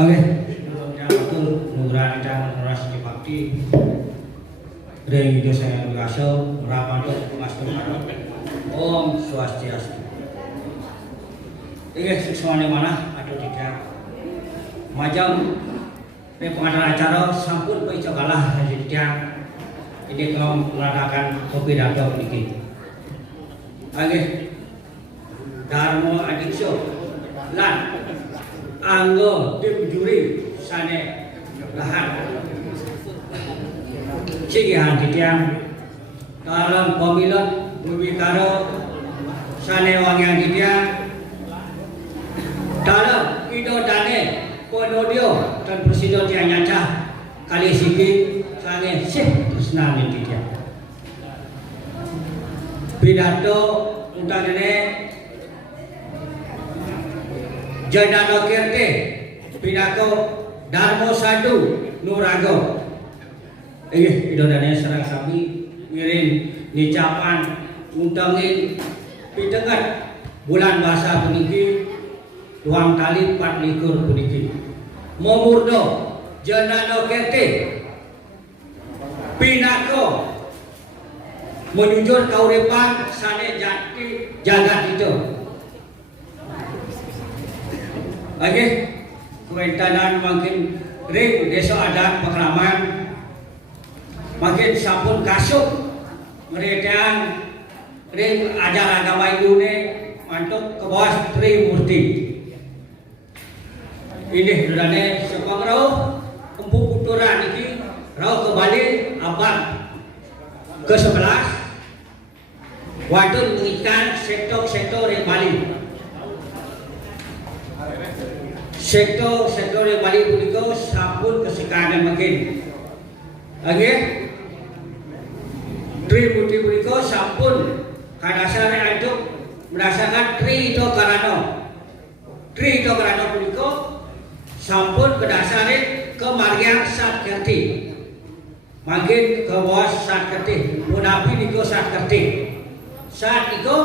Oke, betul nugrah dan ras dipakti. Ring itu saya berasal merapat masuk Om Swastiastu. Ini semuanya mana atau tidak? Macam pengadaan acara sampun pencogalah tidak. Ini kaum mengadakan kopi data ini. Oke, Dharma Adikso lan anggo tim juri sane lahan cikihan titiang dalam pemilu bubikaro sane wangian titiang dalam ido dane ponodio dan presiden yang nyacah kali siki sange sih senang titiang pidato untuk ini Jadano Kerte Pinako Darmo Sadu Nurago itu dan serang kami ngirim nicapan undangin pidengat bulan bahasa puniki ruang tali 4 likur puniki Momurdo Jadano Kerte Pinako menjujur kauripan sane jati jagat itu. Oke, kewentanan makin ring desa adat pekraman makin sampun kasuk meredean ring ajar agama Hindu ne mantuk ke bawah Trimurti. Ini dudane sepang rau empuk kuturan iki rau ke Bali abad ke-11 waktu mengikat sektor di Bali. Sektor yang Bali punika sampun kesekanan makin. Oke. Trimurti punika sampun kadasare untuk merasakan Tri Ito Karano. Tri Ito Karano punika sampun kedasare ke Maryam Satkirti. Makin ke bawah Satkirti. Munapi niko Satkirti. Saat itu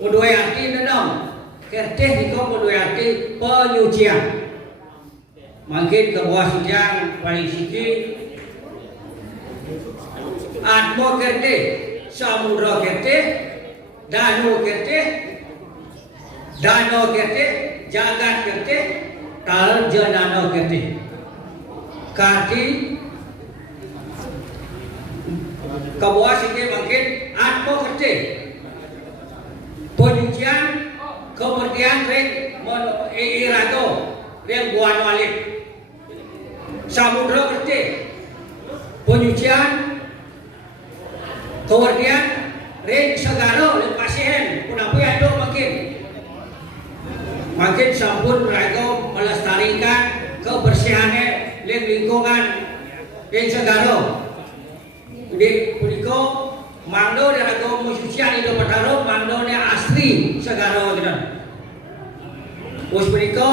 mudua arti nenong. Kerteh niko mudua arti penyucian. Makin ke bawah sujang paling siki Atmo Kerteh, Samudra Kerteh, Dano Kerteh, Jagat Kerteh, Janano Kerteh. Kaki ke bawah siki makin Atmo Kerteh. Penyucian kemudian ring irato ring buan walik Samudra Kerteh penyucian kemudian ring segaro ring pasihen punapi ado makin sampun mereka melestarikan kebersihannya ring lingkungan ring segaro di puniko mangdo dan agama musucian itu bertaruh mangdo asli segaro gitu. Us puniko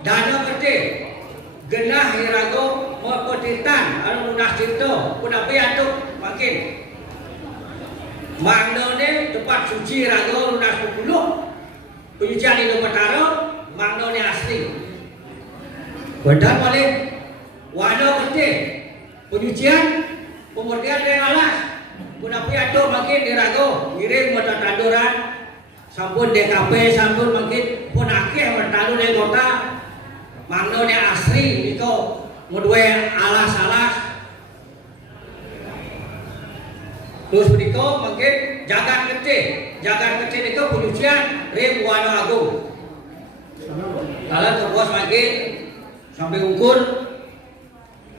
Dano Kerteh genah irago mau petitan anu lunas cipto punapi atuk makin mangdone tempat suci irago lunas puluh penyucian itu bertaruh mangdone asli benar balik Wano Kerteh penyucian pemurnian dengan alas punapi atuk makin irago ngirim mata tanduran sampun DKP sampun makin pun akeh bertalu dari kota mangdone asli itu mudue alas-alas terus beriko makin Jagat Kerteh itu penyucian ring Wano Agung kalau terbuas makin sampai ukur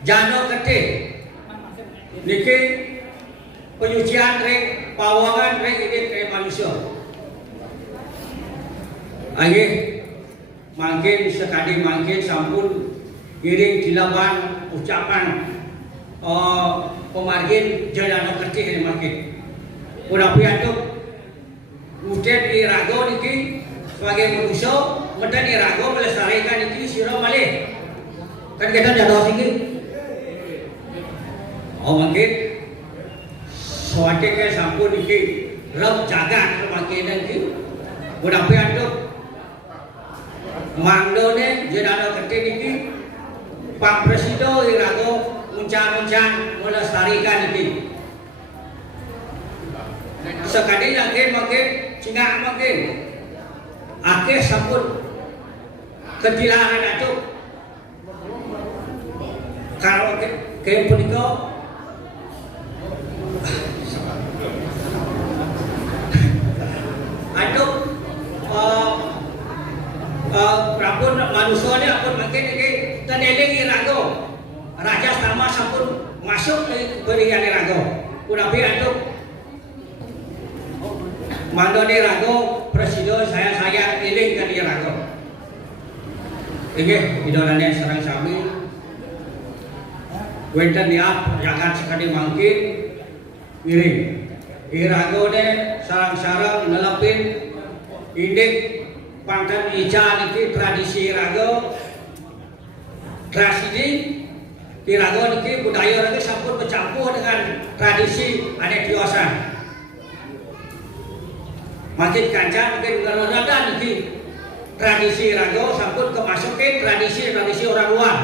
Jano Kerteh niki penyucian ring Pawangan ring ini manusia. Akhir makin sekali makin sampun giring dilawan ucapan pemargin Jadano Kerteh ini makin udah piatu udah dirago niki sebagai manusia medan dirago melestarikan niki siro malih kan kita jatuh sini makin suatu ke sampun niki rem jagat makin niki udah piatu mangdone Jadano Kerteh niki Pak Presiden irago muncang-muncang melestarikan ini. Sekali lagi makin cingak makin akeh sampun kedilangan itu kalau ke punika aduk rapun manusia pun makin ini teneling irago raja sama sampun masuk ke berian irago unapi aduk mandone rago presiden saya iling ke dia rago ini idolanya serang sami wenten niat jangan sekali mangkin iring irago ne sarang-sarang nelepin indik pantan ica niki tradisi rago tradisi di rago niki budaya rago sampun bercampur dengan tradisi anak diosan makin kancah makin ngeronadan niki tradisi rago sampun kemasukin tradisi orang luar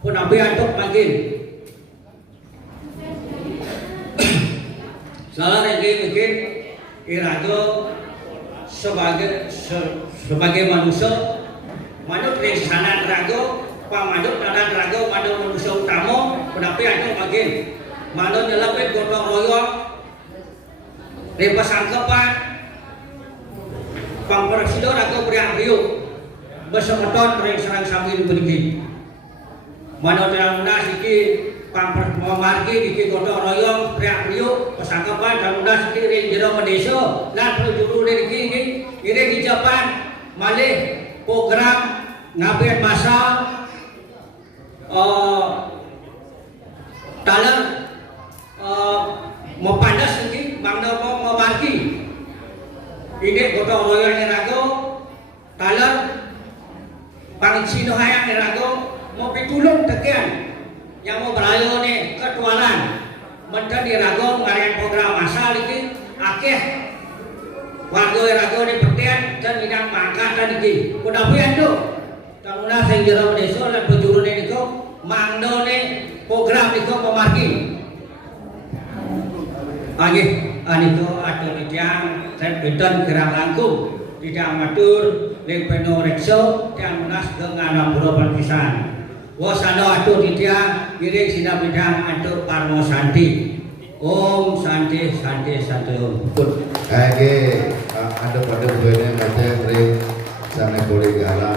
pun api aduk makin salah lagi mungkin irago sebagai manusia manut dari sana rago pamanut dan rago manut manusia utama pun api aduk makin manut nyelapin gotong royong lepas angkepan Pang Presiden atau beriak riuk bersemeton ring serang sambil berdiri. Mana dalam mudah siki Pang Margi diki gotong royong beriak riuk pesangkapan dalam mudah siki ring jero mendeso dan pelujuru diki ini di Jepang malih program ngaben masa dalam mepandas siki mangna mau Margi ini gotong royong rago talan pangcino hayang rago mau pitulung tekian yang mau berayo nih ketualan menten rago ngarian program masal ini akeh warga rago nih pertian dan bidang mangkatan ini udah pian tuh tamuna sing jero desa lan bojurune niku mangdo nih program niku pemargi agih aniko atau tiang saya beton gerak langkung tidak matur ning peno rekso tiang menas dengan pura pisan wasana atuh tiang giring sina bidang atuh parmo santi om santi santi santi om kage ada pada begini kata ring sana kuligala